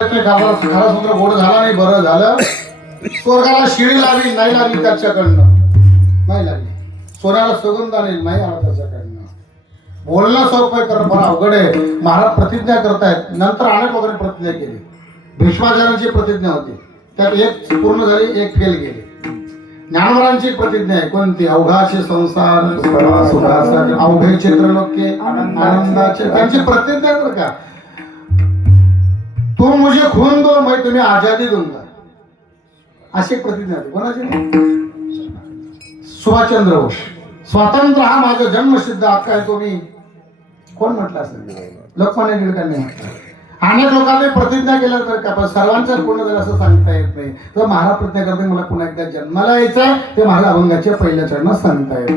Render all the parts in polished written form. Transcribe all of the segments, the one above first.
खरा सूत्र गोड झाला नाही, बरं झालं. स्वर्गाला शिडी लागली नाही लागली त्याच्याकडनं, नाही लागली. सोन्याला सुगंध आली नाही आला त्याच्याकडनं. बोलणं सोपं आहे, कारण फार अवघड आहे. महाराज प्रतिज्ञा करतायत. नंतर अनेक लोकांनी प्रतिज्ञा केली. भीष्माचार्यांची प्रतिज्ञा होती, त्यात एक पूर्ण झाली, एक फेल गेली. ज्ञानवरांची प्रतिज्ञा आहे कोणती? अवघाचे संसार सुखाचे, अवघे चित्रलोके आनंदाचे. त्यांची प्रतिज्ञा तर का, तू मुझे खून दो मैं तुम्हें आजादी दूंगा, अशी प्रतिज्ञा होती. कोणाची? सुभाषचंद्र बोस. स्वातंत्र्य हा माझा जन्मसिद्ध हक्क आहे. तुम्ही कोण म्हटलं असेल? लोकमान्य टिळकांनी म्हटलं. अनेक लोकांनी प्रतिज्ञा केल्या तर का, पण सर्वांचं पूर्ण झालं असं सांगता येत नाही. तर महाराज प्रतिज्ञा करते मला पुन्हा एकदा जन्माला यायचं, ते माझ्या अभंगाच्या पहिल्या चरणात सांगता येत.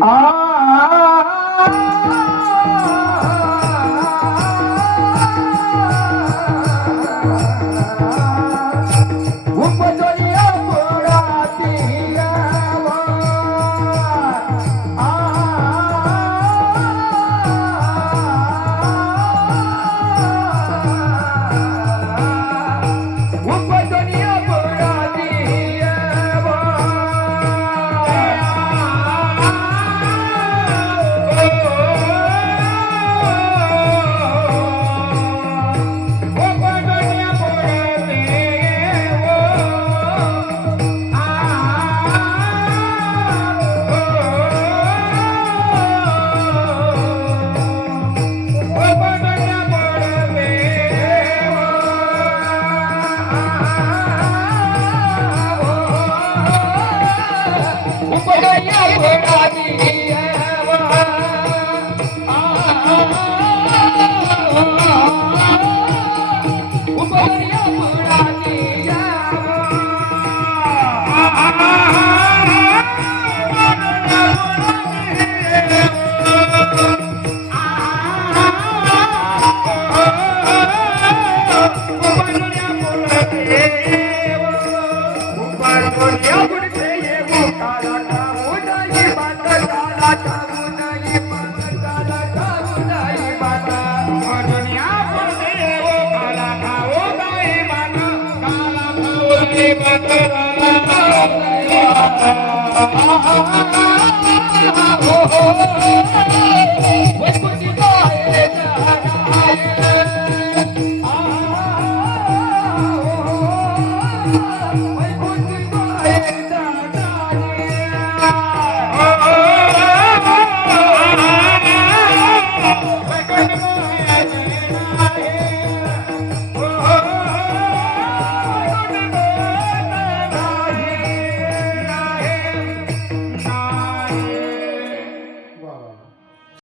Oh